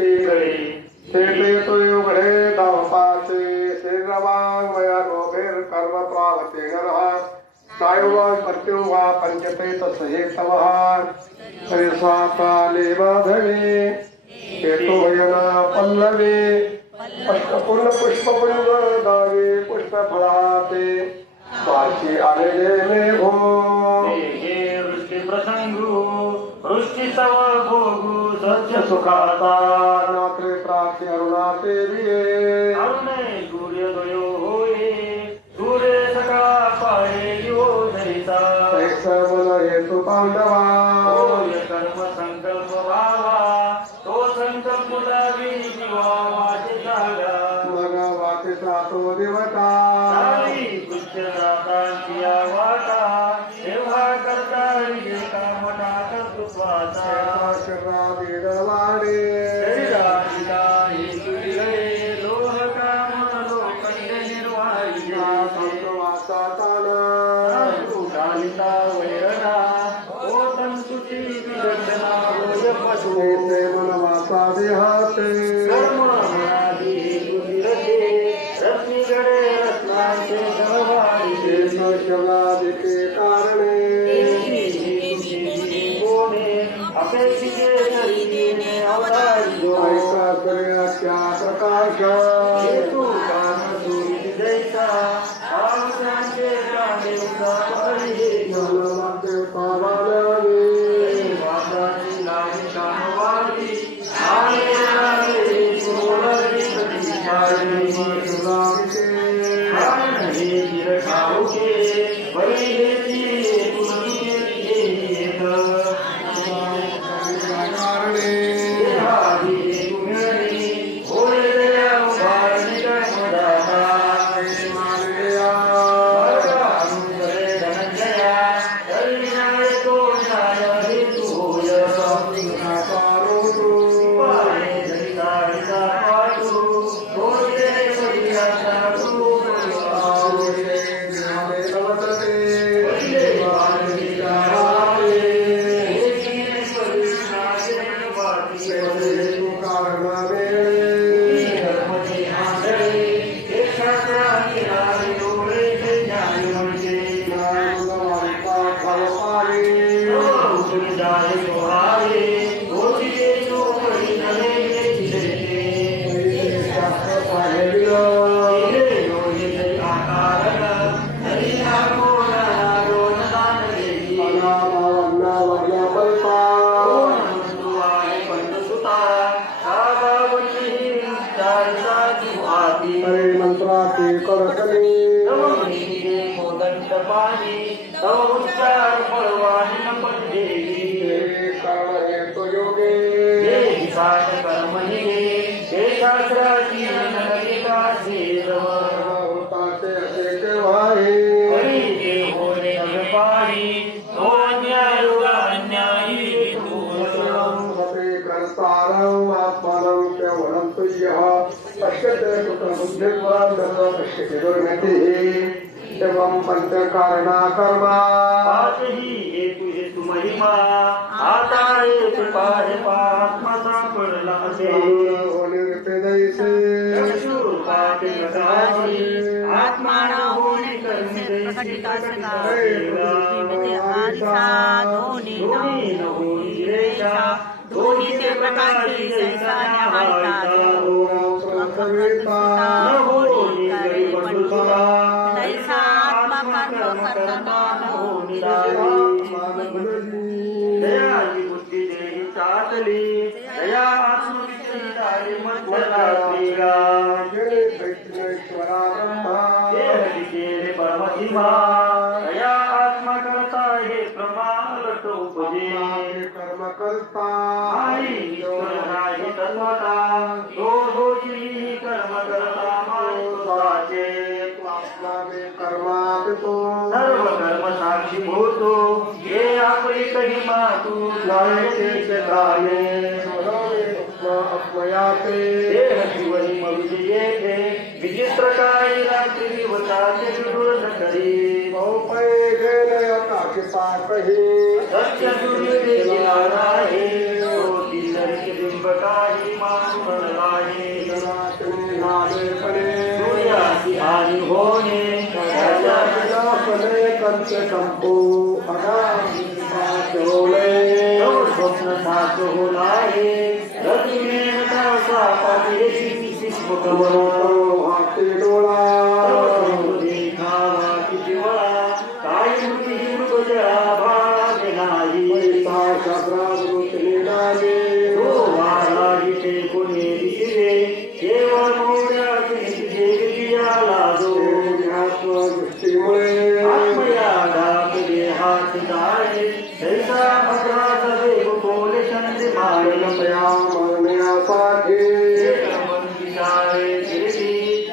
शेते तो युगडे धावपाचे शरीरवाङ्मया लोभेर कर्म प्रावते नरः सायुवा प्रत्युवा पंचते तस्य तवः परिस्वाकाले बाधवे हेतु भयना पल्लवे पुष्पपूर्ण पुष्पपुंज दावे पुष्पफलाते वाची आलेले मेघो प्रसंगू वृष्टी सव भोगू सत्य सुखाता नात्रे प्राप्ती अरुणाते दिये अरुणे सूर्योदयो होये सूर्य सकाळ पाये यो धरिता तैसा मन हेतु पांडवा होय कर्म संकल्प व्हावा तो संकल्प लावी जीवा वाचे जागा मग वाचे जातो देवता पुष्यरातांची वाटा तेव्हा करता कामटा कर्तृत्वाचा शरादी दवाडे शरीराधिका हे सुरिगळे लोह काम लोखंड निर्वाही संतवाचा ताना उडालिता वैरणा ओ संस्कृती विदर्शना होय पशु ते मनवाचा देहाते कर्मणादी गुदिरते रत्नीगडे रत्नांचे दरवारी शब्दादिके कारणे अपेक्षिते शरीरे अवतारी ऐसा दर्याच्या प्रकाश हेतू काम सूर्य जैसा आवश्यांचे कांदेचा परिहेतू मनमध्ये पावाने वादाची लावी कामवादी आले आले सोडली प्रतिष्ठारी हे गिरखाऊके परिहेती मंत्राची करकली उच्चार फळवाणी पडलेली कर्ण येतो योगे कर्म हे शास्त्राची होताचे असे केव्हाही होणे पाणी अन्यायी कर्तारम् आत्मानं केवलं तुय्यः पश्यते कुतबुद्धिर्वान् न पश्यति दुर्गतिः एवं पंचकारणा कर्मा पाचही हेतु महिमा आता हेतु पाहे पात्मसा पडला असे निर्पेदैसे आत्माना होणे कर्मी दोन्ही ते प्रकारची जैसा दयाची बुद्धी देही चाचली दया आत्मविचारी मध्यरात्रीला केले परमहिमा दया आत्मा करता हे प्रमाण उपजे कर्म करता आई ईश्वर नाही तत्वता तो दोषी कर्म करता माणसाचे कर्मादितो सर्व कर्म साक्षी होतो हे आपली कही मातू जायचे गाये अपमयाते देह जीवनी मविजेते विचित्र काही रात्री दिवसाचे विरोध करी बहुपै गेले आकाशी पाकही सत्य सूर्य देखिला नाही बिंब काही मागून आहे जरासने झालेपणे सूर्याची हानी होणे त्याच्या फले कंच संपू अगामी ठेवले स्वप्न साच होणारे रत्ने पाठीशी हाती डोळा देखावा किती वळा काय मृत्यू मृगजळा भाग नाही शास्त्रावृत निघाले इथे कोणी दिसले केवळ मोड्याचे देवियाला जो दृष्टीमुळे आत्मया डाकले हात जाळे तैसा भद्राचा देव बोले चंद्र माया मरण्यासाठी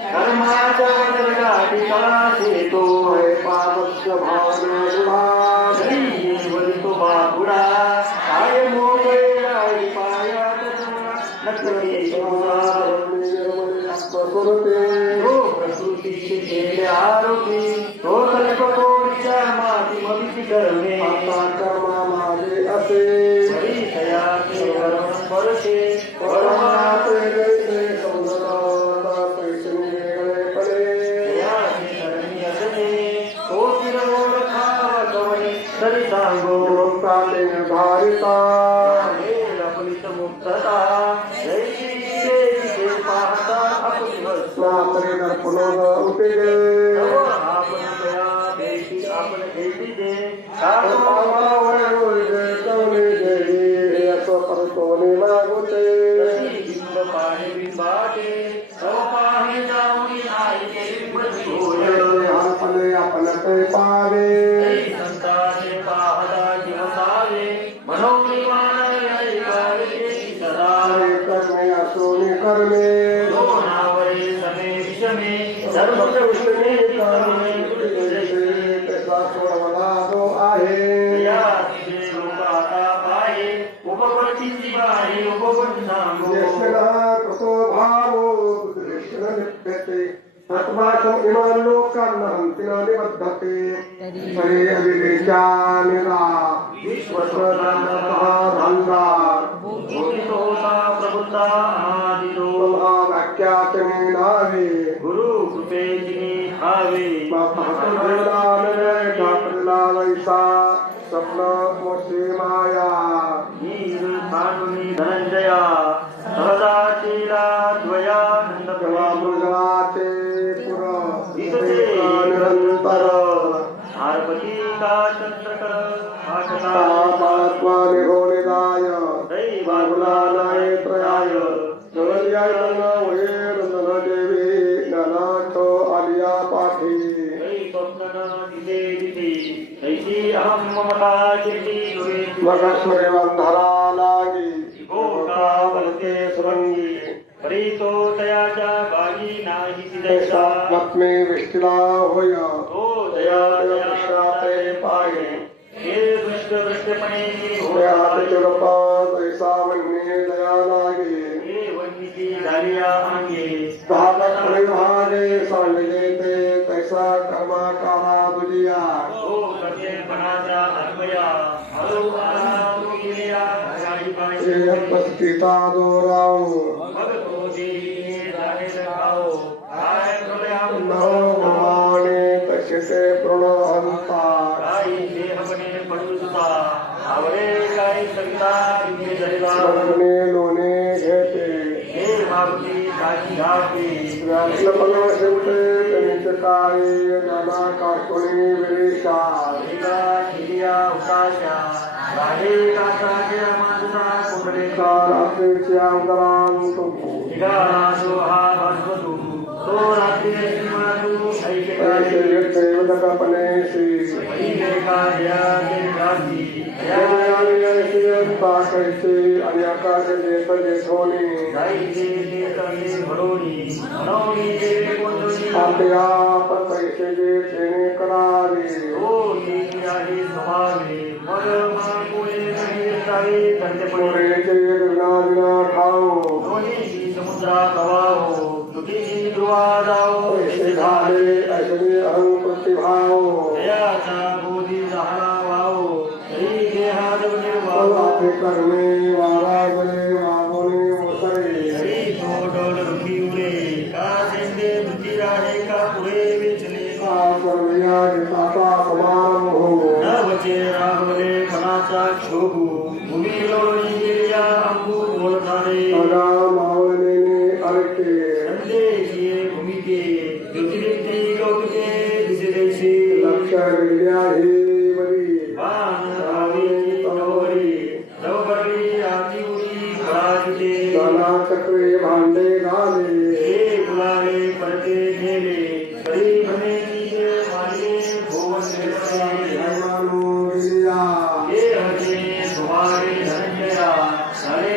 कर्माच्या गाठी कळाचे तो पापस्य भावना तो बापुडा काय मोकळे आई पायात प्रकृतीचे केले आरोपी तो कल्पकोटीच्या माती मविती करणे कर्मा माझे असे तयाचे कर्म परसे परमात्मे जैसे सौंदर्याचा पैसे वेगळेपणे करणी असणे तो फिरवून खावा कवणे तरी सांगो लोकांचे निर्धारिता अपलित मुक्तता जैसी देवी पाहता अपलित नात्रे दर्पणोद उपेगे आपण दया भेटी आपण भेटी दे कवने देवी असं परतोने मागुते बिंब पाहे बिंबाटे पाहे जाऊन आई आपले आपण ते पावे संताने पाहता दिवसावे मनोनी सदा करणे असोने करणे नावरे समे विषमे सर्व कृष्णे करणे त्याचा सोडवला जो आहे या लोक आता पाहे उपपत्तीची बाहे उपपत्ती सांगो कृतो भावो कृष्ण निप्यते आत्मासम इमान लोकांना हंतिना निबद्धते तरी अविवेचा निरा विश्वस्वतंत्रता होता प्रभुता आदितो वाक्यातने नावे गुरु कृपेची हावे बापला वैसा स्वप्न मोशी माया नीर भानुनी धनंजया सहदाचीला द्वयानंद तेव्हा मृगाचे पुर निरंतर पार्वती का चंद्रकर बाळत्वा निघोनिदाय बाहुला नाय त्रयाय नवल्याय वैर नन देवी ननाथो आलिया पाठी मगस्मरे बंधरा लागी गोका बलते सुरंगी तो तयाच्या बागी नाही तैसा मत्मे विष्टिला होय तो दया कृष्णाते पाये हे दृष्ट दृष्टपणे हात चुरपा तैसा वन्ये दया लागे हे वन्नीची झालिया अंगे भागत परिभागे सांडगे ते तैसा कर्मा कामा दुजिया हो कर्तेपणाचा अन्वया हळू आला तो गेल्या घराई पाहिजे पस्तिता दोराव भगतो देवी जाणे खाओ काय प्रलयाम नरो भवाने तसे प्रणहंता काही देहपणे पडुसुता आवडे काही सविता विघ्ने जरिला मग्ने लोणे घेते हे मारुती काशी घापी व्यासपगवशंते तनिच काळी नाना काकुणी विरेशा एका हिरिया उकाशा राहे काकाच्या माणसा कुंडले रात्रीची अंतरांत निघाला जो हा भास्वतू तो रात्री मातू ऐसे देवदकपनेशी कैसे आणि आकाश देत देथोनी आप कैसे जे देणे करावे पुरेचे विना विना खाओ पैसे झाले ऐसे अहं प्रतिभाव करणे वारागणे वागणे मुसळे मोलखाने अगा मावळणे अरके अंडे किये भूमिके ज्योतिरिक्ती कौतुके दिसे जैसे लक्ष गेल्या हे वरी वान रावे तवरी तवरी आती उरी खराजिते दाना चक्रे भांडे घाले हे फुलारे परते गेले करी भने नीजे माले भुवन निर्मले धर्मानो दिल्या हे हजे तुम्हारे धनंजया हरे